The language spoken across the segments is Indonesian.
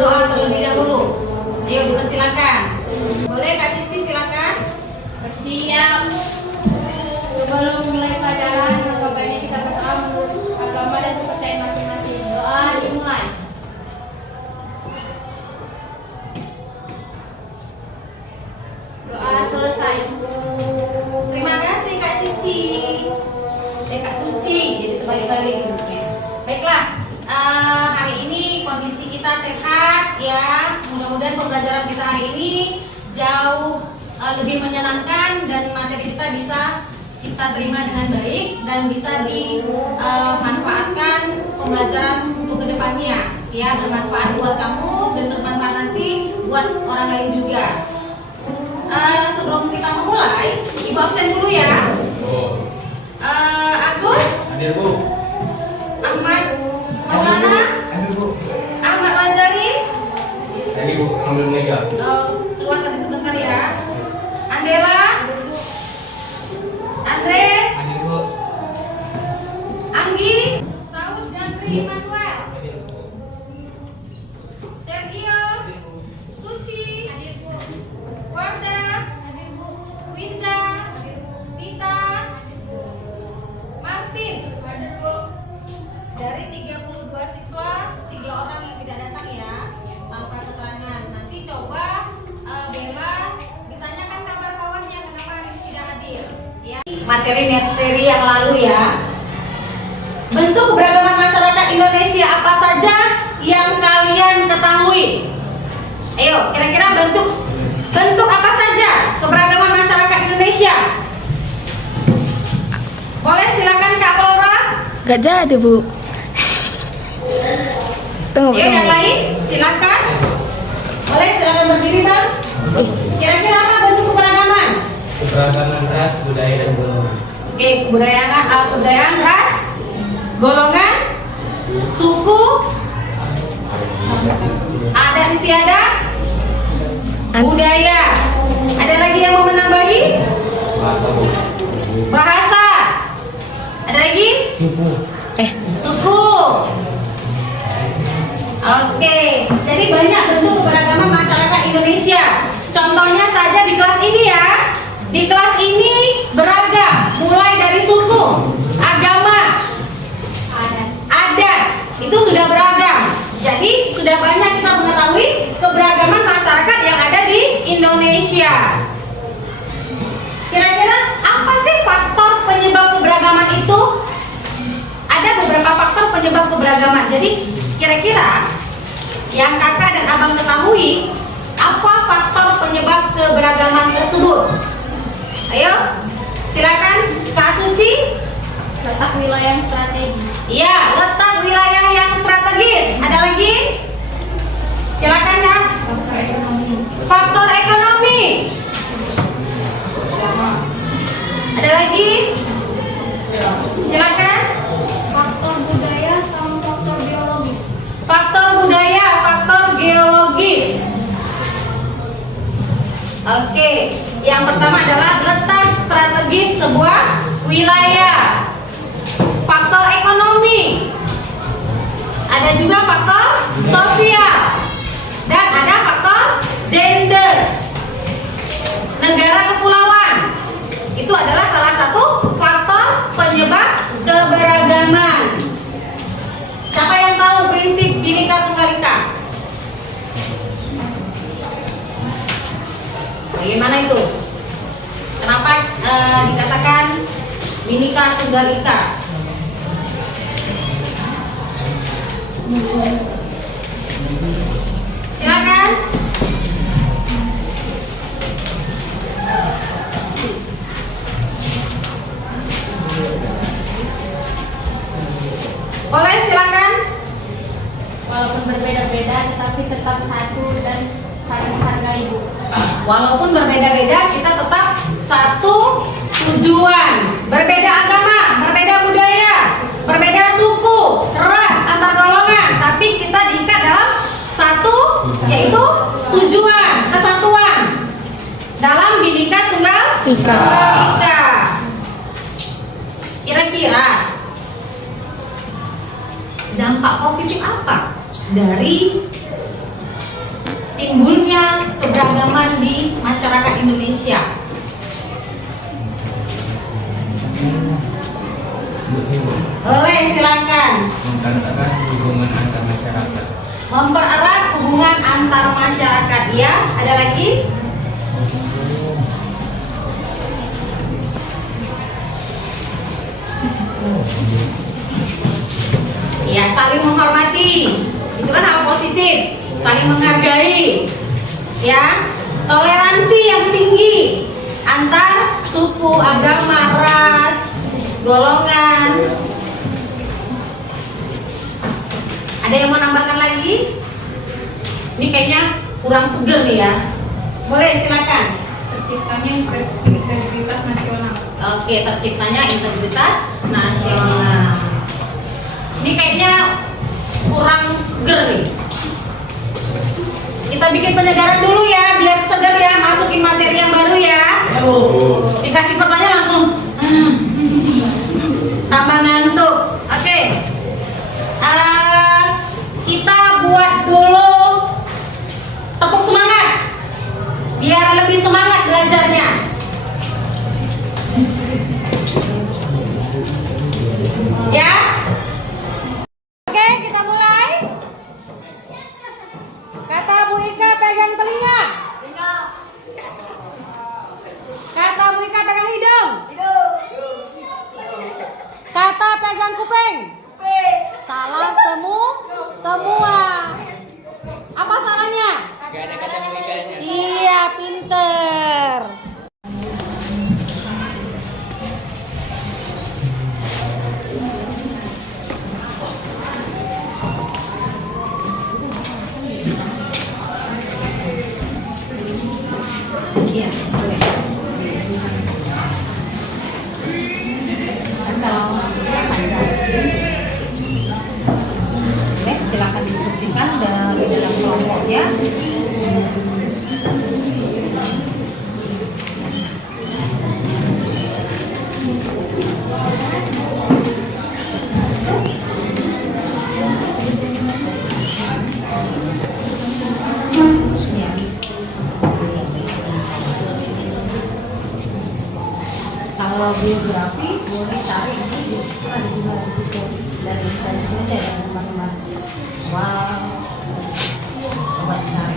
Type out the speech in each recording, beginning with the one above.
berdoa terlebih dahulu. Ayo dipersilakan. Boleh Kak Cici silakan. Bersiap. Sebelum mulai pelajaran, maka baiknya kita berdoa menurut agama dan kepercayaan masing-masing. Doa dimulai. Doa selesai. Terima kasih Kak Cici. Kak Suci. Jadi terbalik-balik bentuknya. Baiklah. Hari ini kondisi kita sehat ya. Mudah-mudahan pembelajaran kita hari ini jauh lebih menyenangkan dan materi kita bisa kita terima dengan baik dan bisa dimanfaatkan pembelajaran untuk kedepannya ya, bermanfaat buat kamu dan bermanfaat nanti buat orang lain juga. Sebelum kita memulai, Ibu absen dulu ya. Agus, Hadir, Bu. Ahmad Maulana, Hadir, Bu. Ahmad Lazari. Tadi, Bu, ambil meja. Keluar tadi sebentar ya. Andela, Andre, Hadir, Bu. Anggi, Saud Jandri Manuel, Hadir, Bu. Sergio, Suci, Warda, Winda, Nita, Martin. Dari 32 siswa, 3 orang yang tidak datang ya, tanpa keterangan. Nanti coba Bella ditanyakan kabar kawannya kenapa hari ini tidak hadir. Ya. Materi-materi yang lalu ya. Bentuk keberagaman masyarakat Indonesia apa saja yang kalian ketahui? Ayo, kira-kira bentuk apa saja keberagaman masyarakat Indonesia? Boleh silakan Kak Flora. Gak jadi, Bu. Tunggu, Ayo yang lain, silakan. Boleh silakan berdiri Bang. Kira-kira apa bentuk keberagaman? Keberagaman ras, budaya, dan golongan. Oke, kebudayaan ras, golongan, suku, adat istiadat, budaya. Ada lagi yang mau menambahi? Bahasa, Bu. Bahasa. Ada lagi? Suku. Oke, jadi banyak bentuk keberagaman masyarakat Indonesia. Contohnya saja di kelas ini ya. Di kelas ini beragam, mulai dari suku, agama, adat, itu sudah beragam. Jadi sudah banyak kita mengetahui keberagaman masyarakat yang ada di Indonesia. Kira-kira apa sih faktor penyebab keberagaman itu? Ada beberapa faktor penyebab keberagaman. Jadi kira-kira yang kakak dan abang ketahui, apa faktor penyebab keberagaman tersebut? Ayo, silakan Kak Suci. Letak wilayah yang strategis. Iya, letak wilayah yang strategis. Ada lagi? Silakan Kak. Faktor ekonomi. Faktor ekonomi. Ada lagi? Silakan. Faktor budaya sama faktor biologis. Faktor budaya, faktor geologis. Oke, yang pertama adalah letak strategis sebuah wilayah. Faktor ekonomi. Ada juga faktor sosial. Dan ada faktor gender. Negara kepulauan. Itu adalah salah satu faktor penyebab keberagaman. Siapa yang tahu prinsip Bhinneka Tunggal Ika? Bagaimana itu? Kenapa dikatakan Bhinneka Tunggal Ika? Silakan. Boleh silakan. Walaupun berbeda-beda tetapi tetap satu dan saling menghargai, Bu. Walaupun berbeda-beda, kita tetap satu tujuan. Berbeda agama, berbeda budaya, berbeda suku, ras, antar golongan, tapi kita diikat dalam satu, yaitu tujuan, kesatuan dalam Bhinneka Tunggal Ika. Ika. Kira-kira dampak positif apa dari timbulnya keberagaman di masyarakat Indonesia? Boleh, silakan. Mempererat hubungan antar masyarakat. Mempererat hubungan antar masyarakat, ya. Ada lagi? Ya, saling menghormati. Itu kan hal positif. Saling menghargai. Ya. Toleransi yang tinggi antar suku, agama, ras, golongan. Ada yang mau nambahkan lagi? Ini kayaknya kurang seger nih ya. Boleh, silakan. Terciptanya integritas nasional. Oke, terciptanya integritas nasional. Ini kayaknya kurang seger nih. Kita bikin penyegaran dulu ya, biar seger ya, masukin materi yang baru ya. Dikasih pertanyaan langsung tambah ngantuk. Oke. Kita buat dulu tepuk semangat biar lebih semangat belajarnya. Ya. Oke, kita mulai. Kata Bu Ika, pegang telinga. Kata Bu Ika, pegang hidung. Kata pegang kuping. Salah semua. Apa salahnya? Gak ada kata Bu Ikanya. Iya, pinter. Iya, boleh. Oke, silakan diskusikan dari dalam kelompok ya. Kalau biografi boleh cari di ada juga di situ dari Facebook ya teman-teman. Wow, coba cari.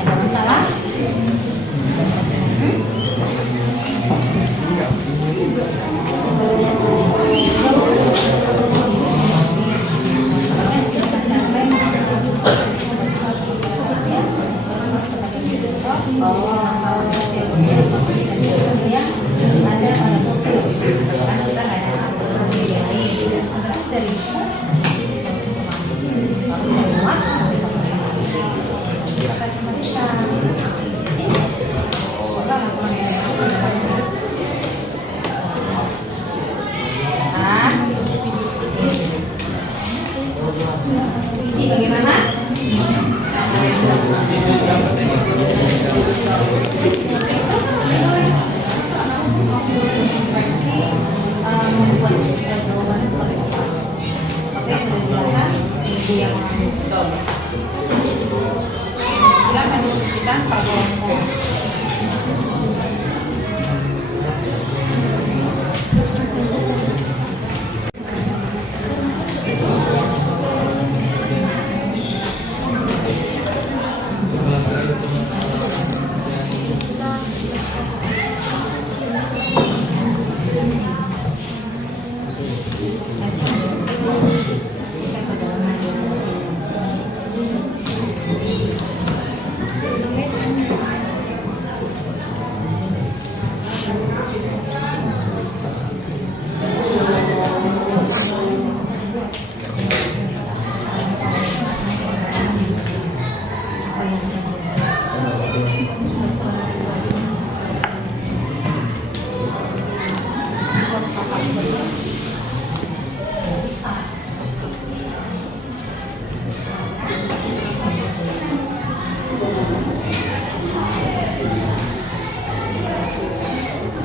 Ada masalah? Ini bagaimana? Membuat jawabannya seperti apa? Seperti yang sudah dijelaskan Ibu yang silakan diskusikan Pak Kelompok.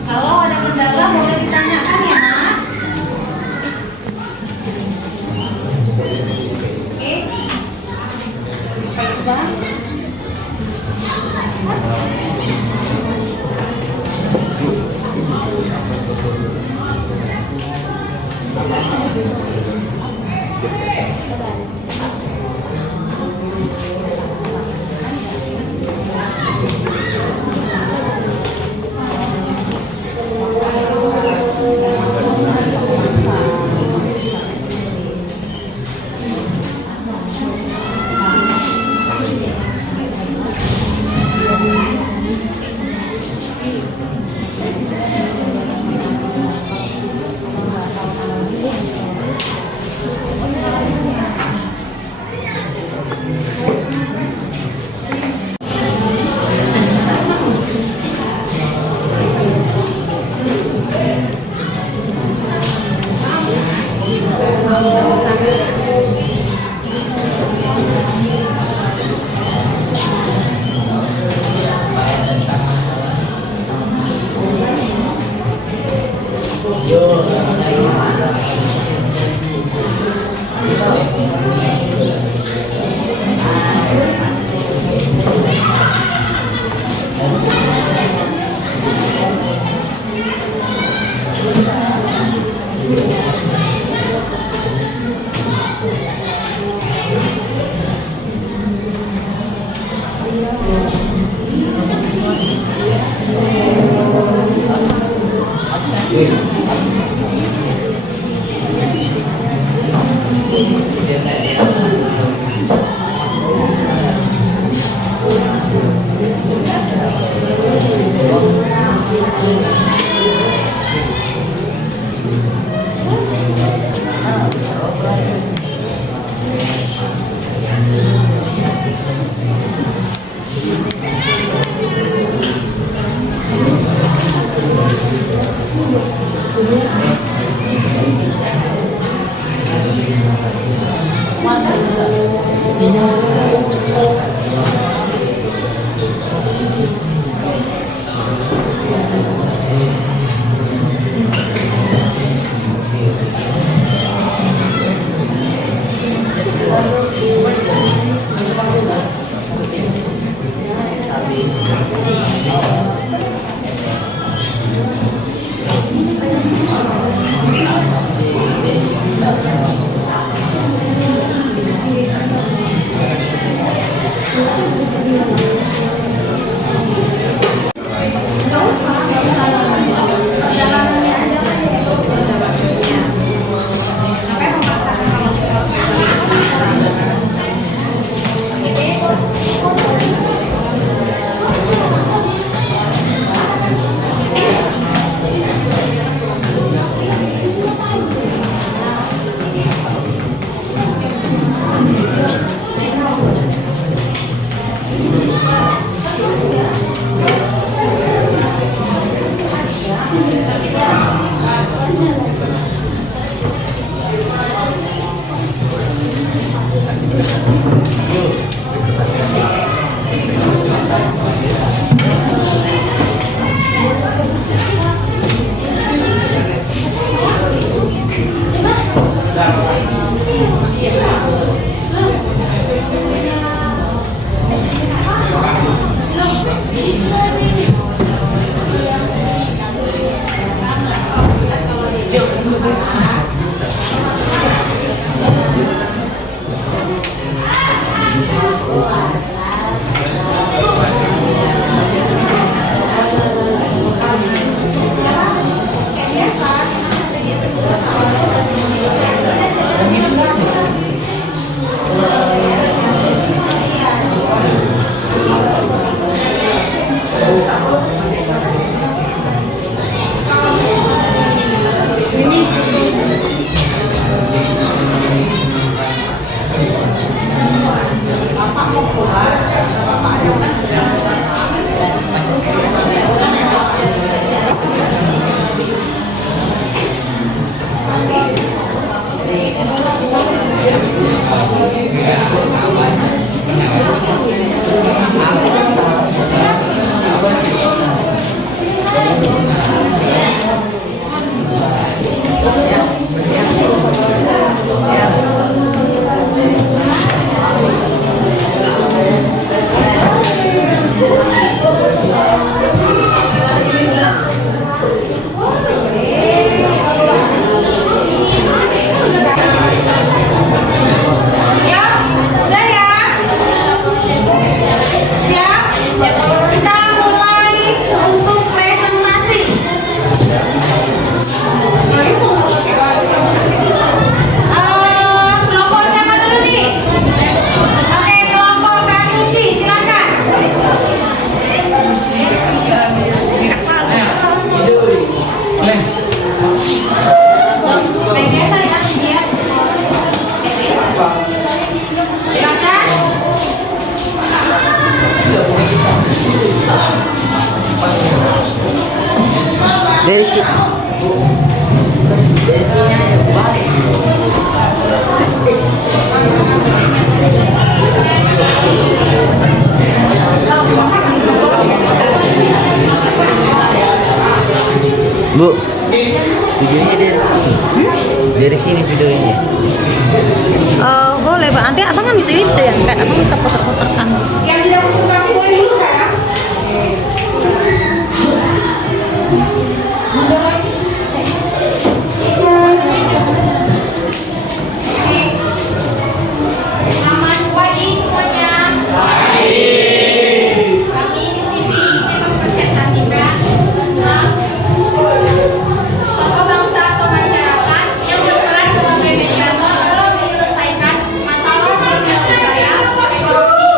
Kalau ada kendala boleh ditanyakan ya, Mak. Dari sini videonya. Boleh Pak. Nanti abang kan bisa ya kan? Abang bisa putar-putarkan. Yang tidak konsultasi boleh dulu saya. Selamat pagi semuanya. Kami di sini mempresentasikan tentang tokoh bangsa atau masyarakat yang berperan sebagai mediator dalam menyelesaikan masalah sosial budaya, ekonomi,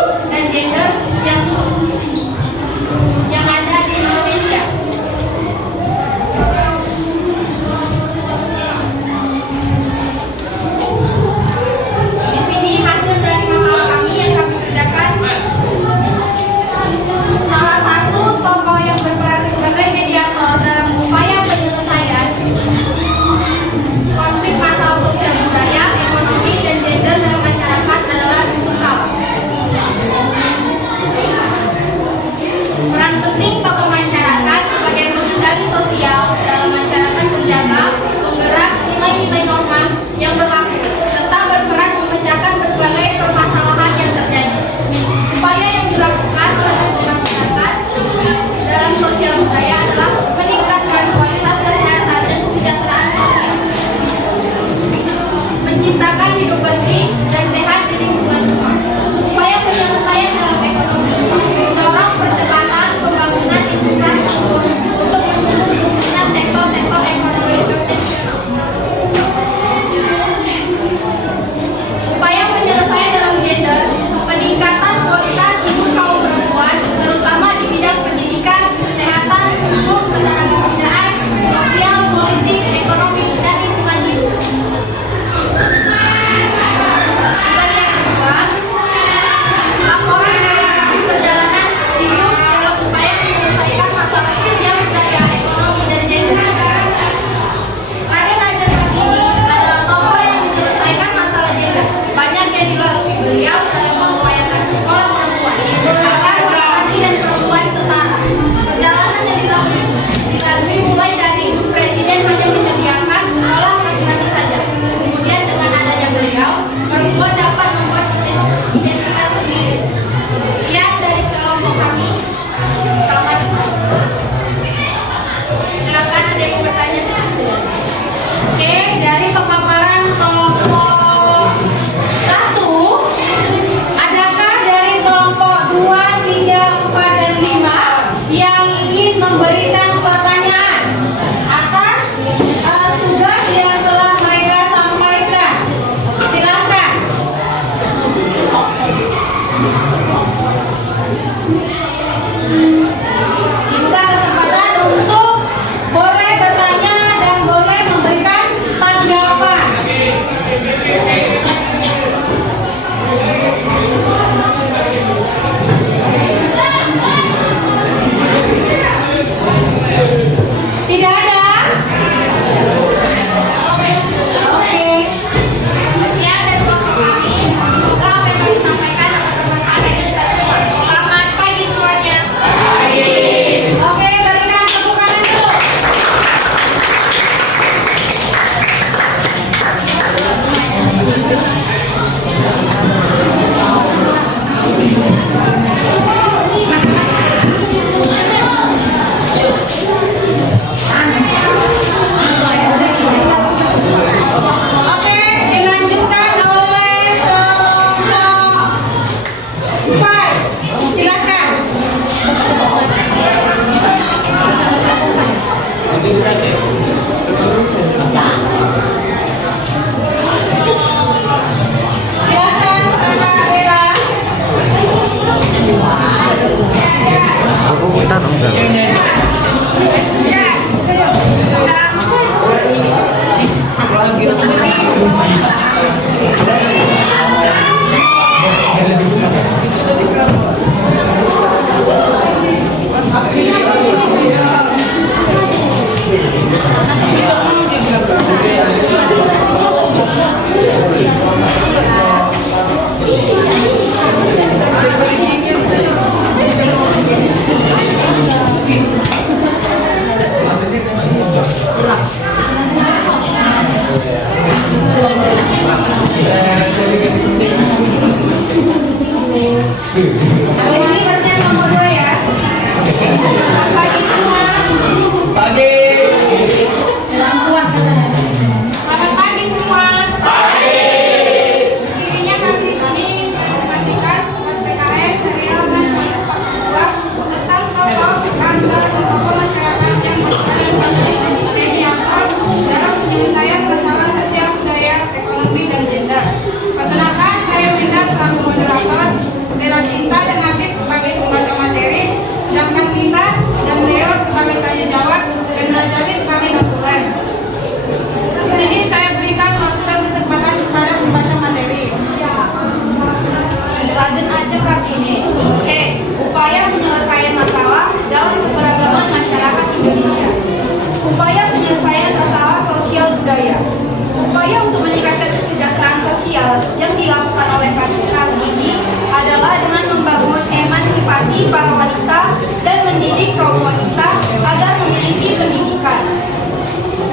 Upaya untuk meningkatkan kesejahteraan sosial yang dilakukan oleh Kartini adalah dengan membangun emansipasi para wanita dan mendidik kaum wanita agar memiliki pendidikan.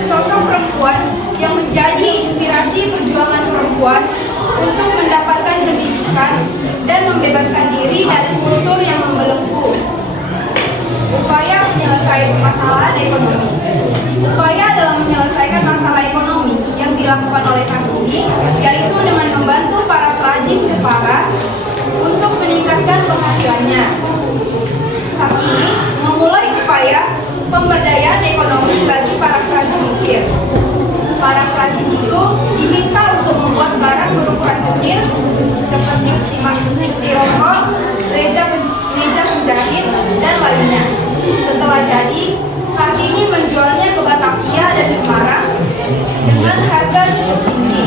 Sosok perempuan yang menjadi inspirasi perjuangan perempuan untuk mendapatkan pendidikan dan membebaskan diri dari kultur yang membelenggu. Upaya menyelesaikan masalah ekonomi. Upaya dalam menyelesaikan masalah ekonomi yang dilakukan oleh Kartini yaitu dengan membantu para perajin Jepara untuk meningkatkan penghasilannya. Kartini memulai upaya pemberdayaan ekonomi bagi para perajin ukir. Para perajin itu diminta untuk membuat barang berukuran kecil seperti peti rokok, meja penjahit, dan lainnya. Setelah jadi, Kartini menjualnya ke Batavia dan Semarang dengan harga cukup tinggi.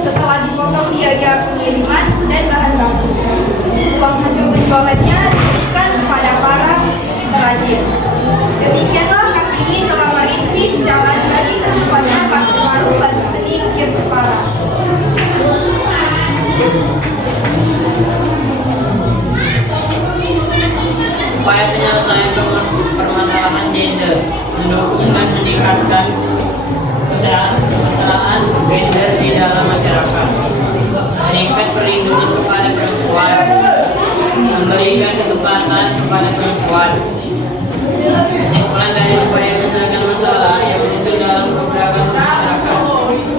Setelah dipotong biaya pengiriman dan bahan baku, uang hasil penjualannya diberikan kepada para perajin. Demikianlah Kartini telah merintis jalan bagi kehidupannya pasca baru bagi seni ukir Jepara. Upaya penyelesaian permasalahan gender mendukung dan meningkatkan kesetaraan gender di dalam masyarakat, meningkat perlindungan kepada perempuan, memberikan kesempatan kepada perempuan. Kesimpulan dari upaya menyelesaikan masalah yang muncul dalam beberapa masyarakat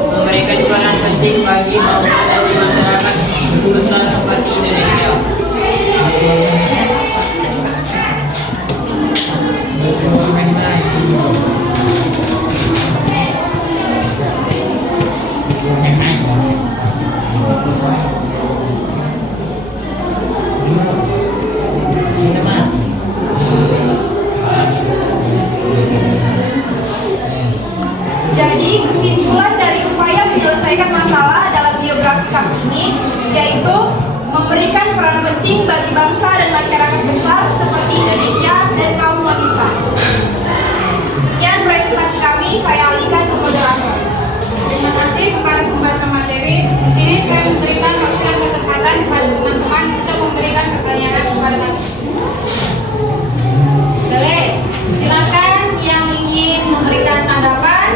memberikan peran penting bagi masyarakat di masyarakat besar seperti Indonesia. Jadi kesimpulan dari upaya menyelesaikan masalah dalam biografi Kartini yaitu memberikan peran penting bagi bangsa dan masyarakat besar seperti Indonesia dan kaum wanita. Sekian presentasi kami, saya alihkan ke moderator. Terima kasih kepada pembaca materi. Di sini saya memberikan waktu dan kesempatan kepada teman-teman untuk memberikan pertanyaan kepada kami. Boleh, silakan yang ingin memberikan tanggapan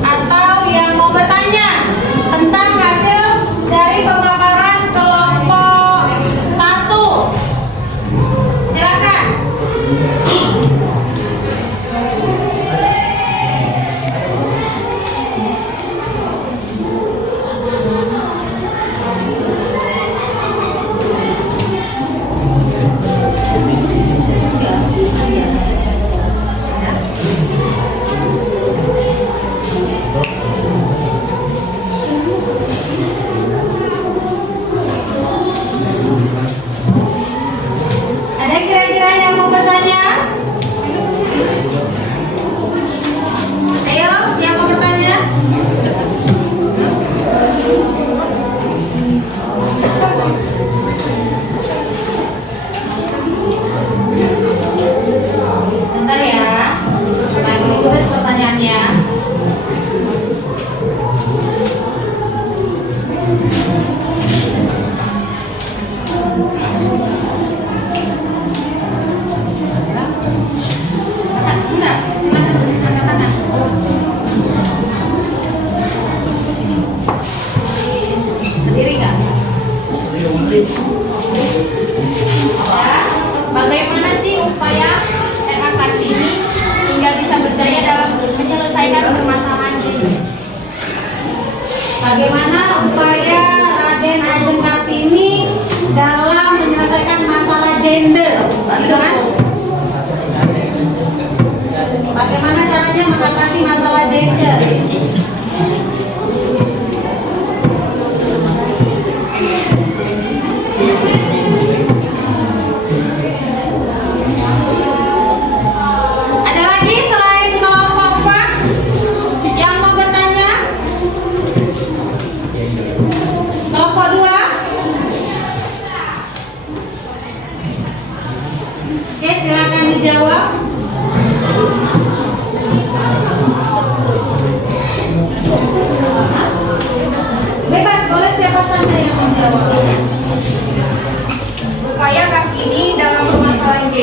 atau yang mau bertanya tentang hasil dari pemaparan kelompok 1. Silakan. Ada kira-kira yang mau bertanya? Ayo, yang mau bertanya? Bentar ya. Baik, tulis pertanyaannya. Sendiri nggak? Ya. Bagaimana sih upaya RA Kartini hingga bisa berjaya dalam menyelesaikan permasalahan ini? Bagaimana upaya Raden Ajeng Kartini dalam menyelesaikan masalah gender? Gitu kan? Bagaimana caranya mengatasi masalah gender? Ada lagi selain kelompok 4 yang mau bertanya? Kelompok 2? Oke, silakan dijawab.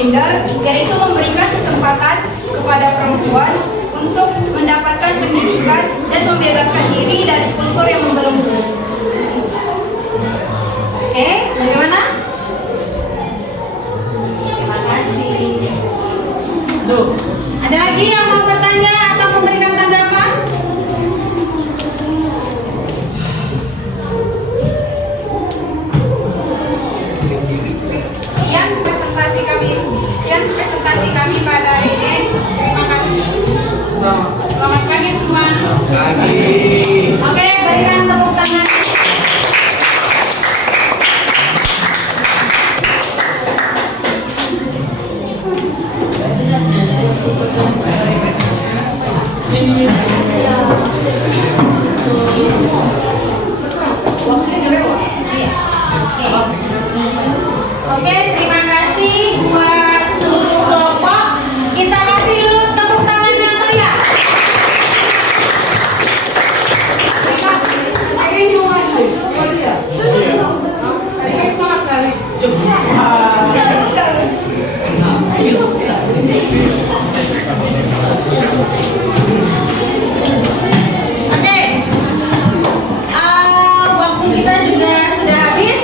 gender, yaitu memberikan kesempatan kepada perempuan untuk mendapatkan pendidikan dan membebaskan diri dari kultur yang membelenggu. Oke, bagaimana? Terima kasih. Ada lagi yang mau bertanya atau memberikan tanggapan? Sekian presentasi kami pada hari ini. Terima kasih. Selamat pagi semua. Oke, berikan tepuk tangan. Oke, terima kasih buat seluruh kelompok. Kita kasih dulu tepuk tangan yang meriah. Oke, waktu kita juga sudah habis.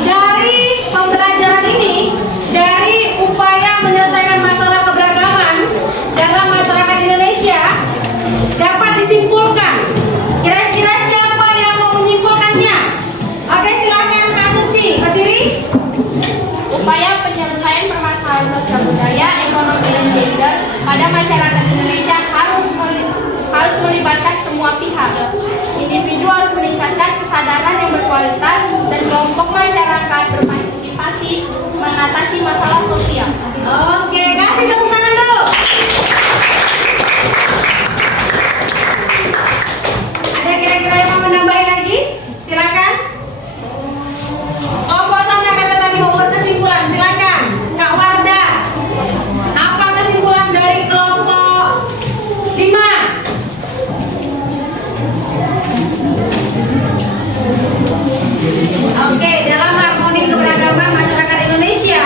Dari pembelajaran ini, dari upaya menyelesaikan masalah keberagaman dalam masyarakat Indonesia, dapat disimpulkan. Kira-kira siapa yang mau menyimpulkannya? Oke, silakan Kak Suci, berdiri. Upaya penyelesaian permasalahan sosial budaya, ekonomi, dan gender pada masyarakat Indonesia harus melibatkan semua pihak. Individu harus meningkatkan kesadaran yang berkualitas dan kelompok masyarakat berpartisipasi mengatasi masalah sosial. Oke, kasih tepuk tangan dulu. Ada kira-kira yang mau menambahin lagi? Silakan. Kelompok sana kata tadi mau berkesimpulan, silakan. Kak Wardah, apa kesimpulan dari kelompok 5? Oke, dalam harmoni keberagaman masyarakat Indonesia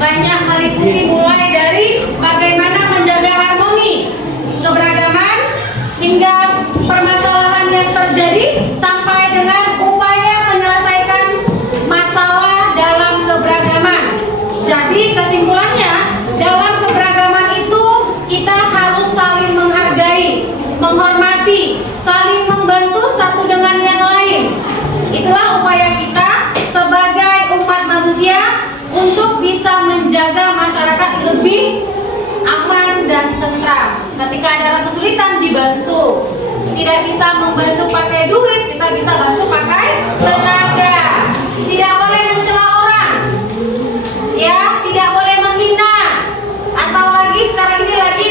banyak meliputi mulai dari bagaimana menjaga harmoni keberagaman hingga permasalahan yang terjadi sampai dengan upaya menyelesaikan masalah dalam keberagaman. Jadi kesimpulannya, dalam keberagaman itu kita harus saling menghargai, menghormati, saling membantu satu dengan yang lain. Itulah upaya kita sebagai umat manusia untuk bisa menjaga masyarakat lebih aman dan tentram. Ketika ada kesulitan dibantu. Tidak bisa membantu pakai duit, kita bisa bantu pakai tenaga. Tidak boleh mencela orang. Ya, tidak boleh menghina. Atau lagi sekarang ini lagi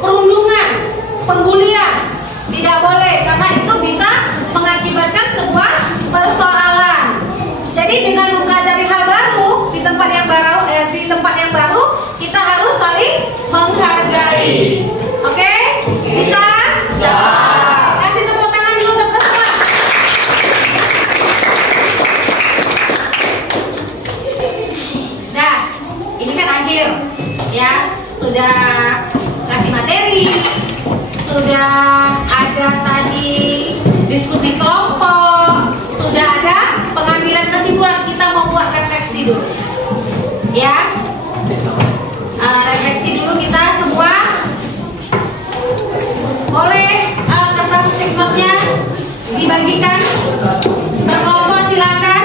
perundungan, pembulian. Tidak boleh, karena itu bisa mengakibatkan sebuah persoalan. Jadi dengan mempelajari hal baru di tempat yang baru, kita harus saling menghargai. Oke? Bisa? Bisa. Kasih tepuk tangan dulu untuk semua. Nah, ini kan akhir, ya. Sudah kasih materi, sudah ada tadi diskusi kelompok, sudah ada pengambilan kesimpulan. Kita mau buat refleksi dulu, ya. Refleksi dulu kita semua. Boleh kertas stick note-nya dibagikan, berkelompok silakan.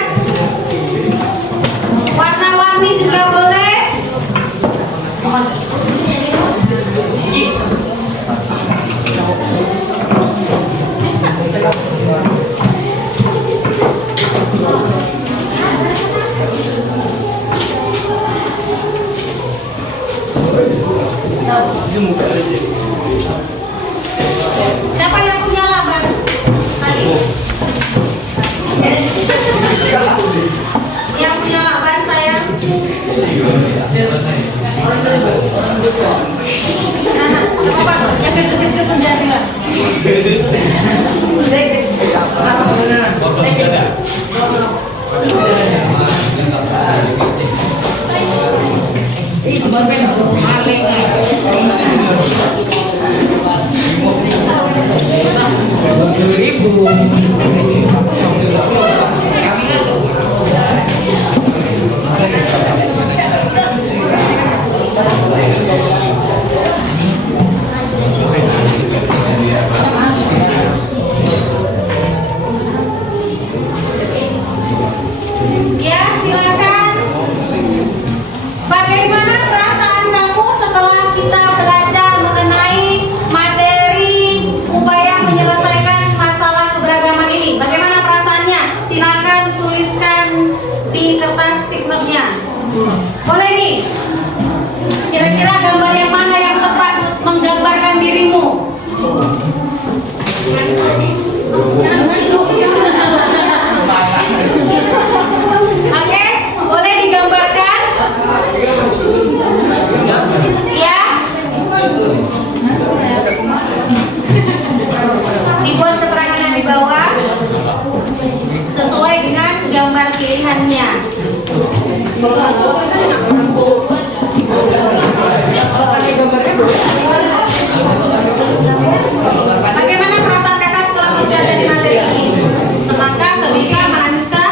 Warna-warni juga boleh. Siapa yang punya laban tadi? Yang punya laban sayang? Nah, apa? Yang kecil-kecil pun jadi lah. Ya, silakan. Bagaimana perasaan kamu setelah kita belajar mengenai materi upaya menyelesaikan masalah keberagaman ini? Bagaimana perasaannya? Silakan tuliskan di kertas stick-note-nya. Boleh nih. Kira-kira gambar yang mana yang tepat menggambarkan dirimu? Oke, boleh digambarkan? Ya. Dibuat keterangan di bawah sesuai dengan gambar pilihannya. Bagaimana perasaan kakak setelah mempelajari materi ini? Senangkah, sedihkah, menangiskah?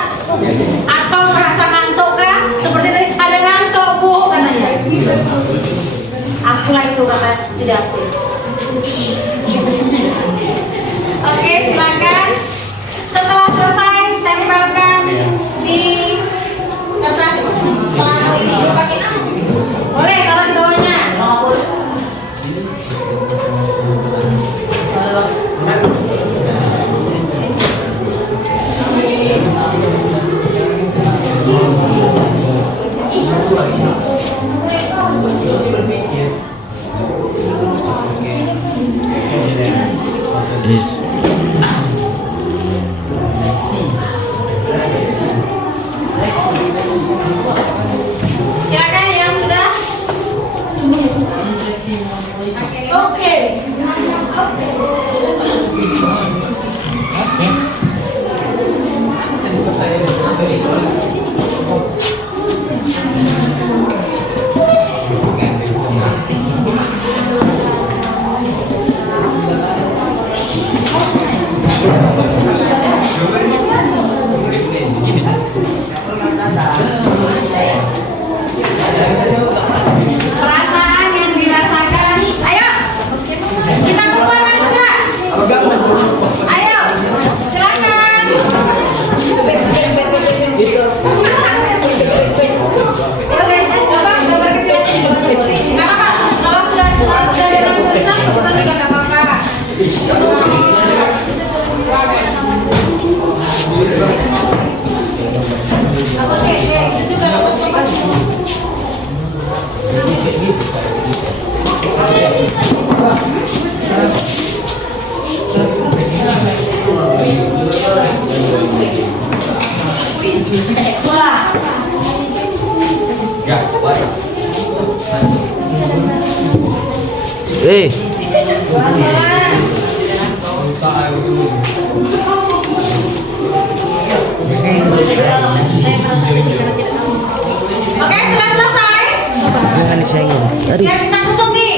Atau merasa ngantuk kah? Seperti tadi ada ngantuk bu katanya. Akulah itu kata si David. Oke, silakan. Setelah selesai tempelkan di kertas plano ini. Boleh taruh di bawahnya. Silakan yang sudah. Oke. Perasaan yang dirasakan. Ayo, kita kumpulkan segera. Ayo, silakan. Oke, gambar kecil boleh. Nggak apa-apa. Kalau sudah dengan tulisan juga nggak apa-apa. Oke, itu juga pasti. Oke, sudah selesai. Jangan disayangin. Tadi. Ya, kita tutup nih.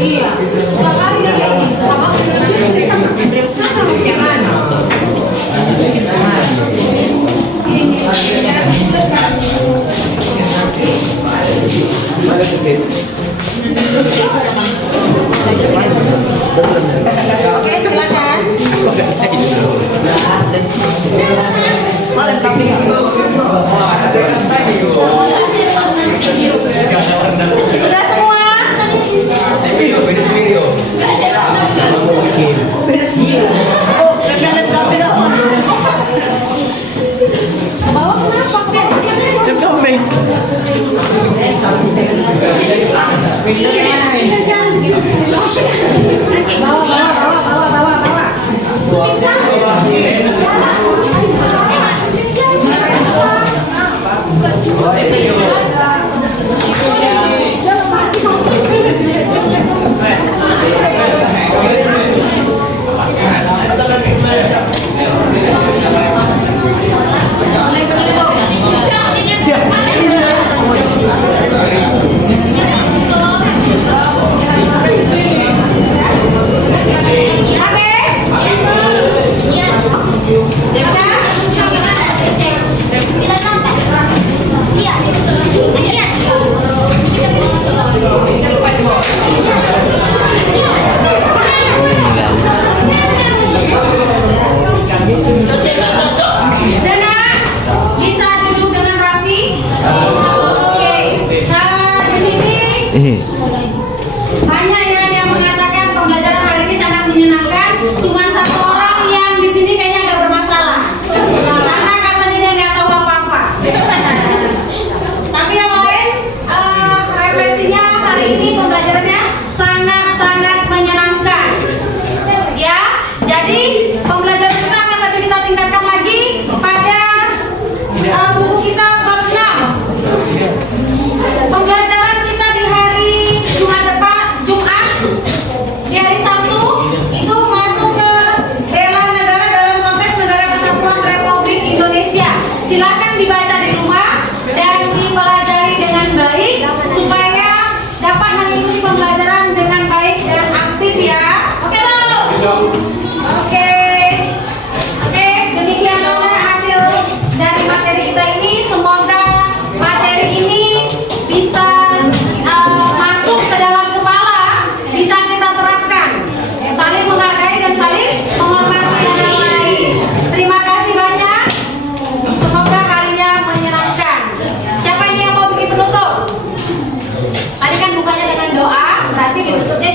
Iya, tiap hari dia kayak gitu. Gimana? Oke, silakan. Sudah semua? Ke bawah kenapa?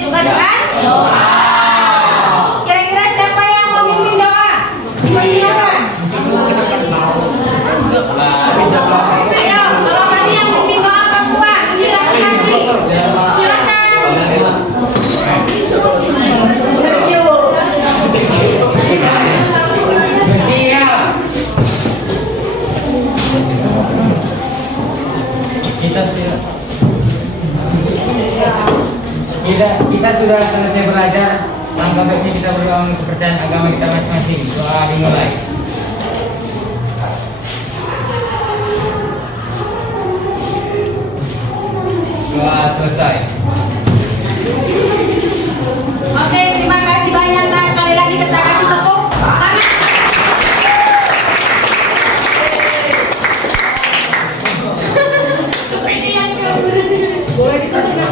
juga dengan doa. Kira-kira siapa yang mau mimpin doa? Silakan. Ayo, kalau tadi yang mimpin doa perempuan, silakan lagi. Silakan. Kita sudah selesai belajar. Langkah baiknya kita berdoa untuk kepercayaan agama kita masing-masing. Doa dimulai. Doa selesai. Oke, terima kasih banyak Mas. Sekali lagi kita kasih tepuk tangan. Boleh ditanya?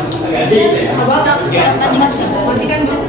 Matikan.